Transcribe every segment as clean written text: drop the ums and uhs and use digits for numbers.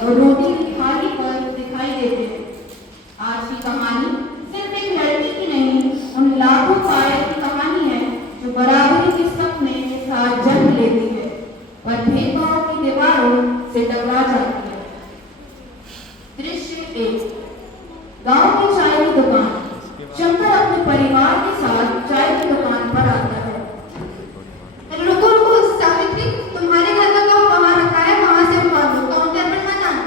और रोटी की थाली पर दिखाई देते हैं। आज की कहानी सिर्फ एक लड़की की नहीं, उन लाखों पायल की कहानी है जो बराबरी के सपने के साथ जन्म लेती है और भेदभाव की दीवारों से टकरा जाती है। दृश्य 1। गांव की चाय की दुकान। शंकर अपने परिवार के साथ चाय की दुकान पर आता है। रुको रुको सावित्री, तुम्हारे घर का कप वहां रखा है, वहां से उठा दो, काउंटर पर मत आना।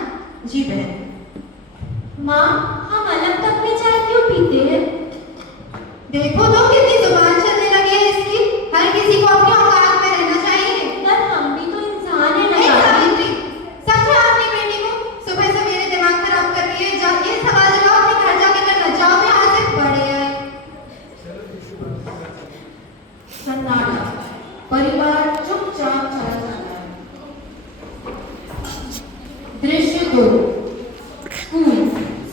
जी बहन। माँ, हम अलग कप में चाय क्यों पीते हैं? देखो तो कितनी जुबान चलने लगी है इसकी। हर किसी को अपनी औकात में रहना चाहिए। पर हम भी तो इंसान हैं नहीं ना। सावित्री, समझा अपनी बेटी को? सुबह से मेरे दिमाग खराब कर रही है। जाके सवाल जवाब अपने घर जाके करना। जाओ, मैं यहाँ से पढ़े आए। सन्नाटा। परिवार चुपचाप चला जाता है। दृश्य 2। स्कूल।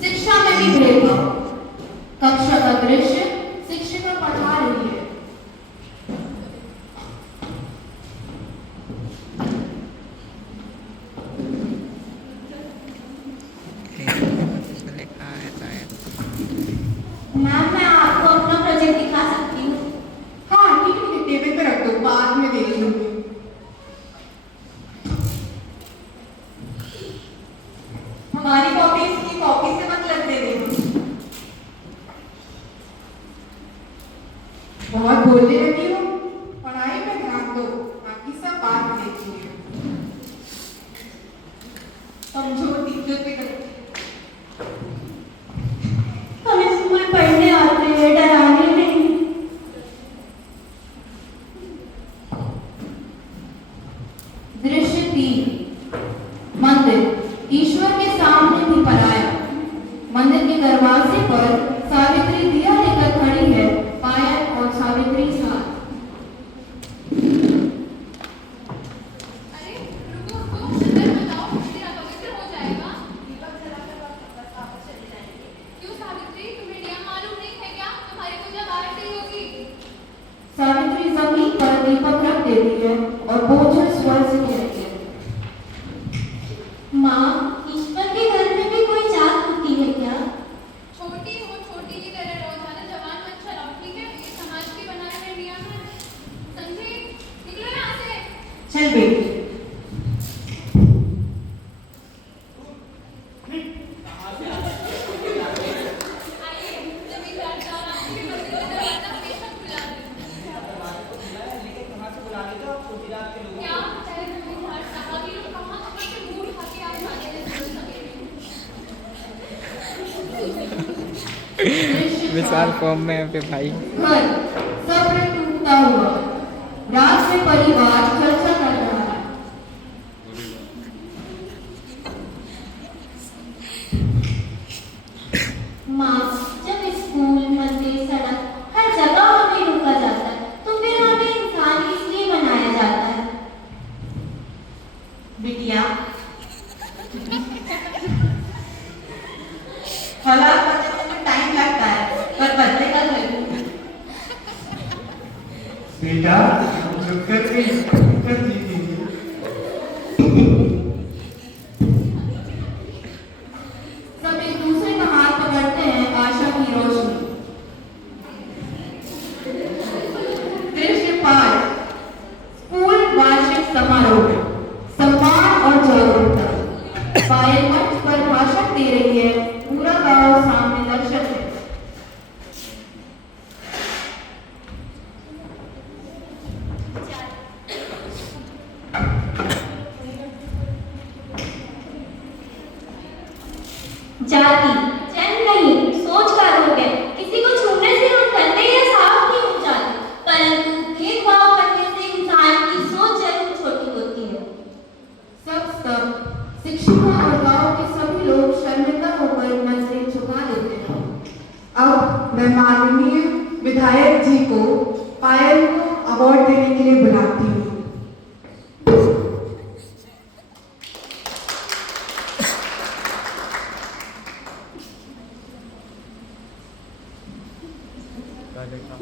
शिक्षा में भी भेदभाव। कक्षा का दृश्य। शिक्षिका पढ़ा रही है। मैम, मैं आपको अपना प्रोजेक्ट दिखा सकती हूँ। हाँ ठीक है, टेबल पे रख दो, बाद में देख लूंगी। हमारी कॉपी इसकी कॉपी से मतलब दे देंगे। बहुत बोलने लगी हो, पढ़ाई में ध्यान दो, बाकी सब बाद में देखेंगे। समझो टीचर पे करते। हम स्कूल पढ़ने आते हैं, डराने नहीं। दृश्य 3। मंदिर। ईश्वर के सामने भी पराया। मंदिर के दरवाजे पर सावित्री दिया लेकर खड़ी है। पायल और सावित्री साथ। अरे रुको रुको, अंदर मत आओ, मंदिर अपवित्र हो जाएगा। दीपक जलाकर वापस चले जाएंगे। क्यों सावित्री, तुम्हें नियम मालूम नहीं है क्या? तुम्हारी पूजा बाहर से ही होगी। सावित्री जमीन पर दीपक रख देती है और बोझल स्वर से कहती है। माँ, ईश्वर के घर में भी कोई जात होती है क्या? छोटी हो छोटी की तरह रहो, ज्यादा जवान मत चलाओ, ठीक है? ये समाज के बनाए हुए नियम है, समझे? निकलो यहाँ से। चल बेटी। आइए, जमींदार साहब, आपके मंदिर का दरवाजा हमेशा खुला है। क्या है जमींदार साहब, ये लोग कहाँ कहाँ से मुंह उठा के आ जाते हैं सुबह सवेरे? विशाल फॉर्म में है पे भाई। घर। सब्र टूटता हुआ। रात में परिवार चर्चा कर रहा है। माँ, जब स्कूल, मंदिर, सड़क, हर जगह हमें रोका जाता है, तो फिर हमें इंसान इसलिए बनाया जाता है। बिटिया, हालात बदलने में टाइम लगता है, पर बदलेगा जरूर। बेटा जो कर जीतेंगे। सब एक दूसरे का हाथ पकड़ते हैं। आशा की रोशनी। दृश्य 5। स्कूल वार्षिक समारोह। सम्मान और जागरूकता। पायल मंच पर भाषण दे रही है। पूरा गांव सामने दर्शक है। जाति, जन्म नहीं, सोच का रोग है। किसी को छूने से हम गंदे या साफ नहीं हो जाते, परंतु भेदभाव करने से इंसान की सोच जरूर छोटी होती है। सब शिक्षिका और गांव के सभी लोग शर्मिंदा होकर नजरें झुका देते हैं। अब मैं माननीय विधायक जी को पायल को अवार्ड देने के लिए बुलाती हूँ। देखा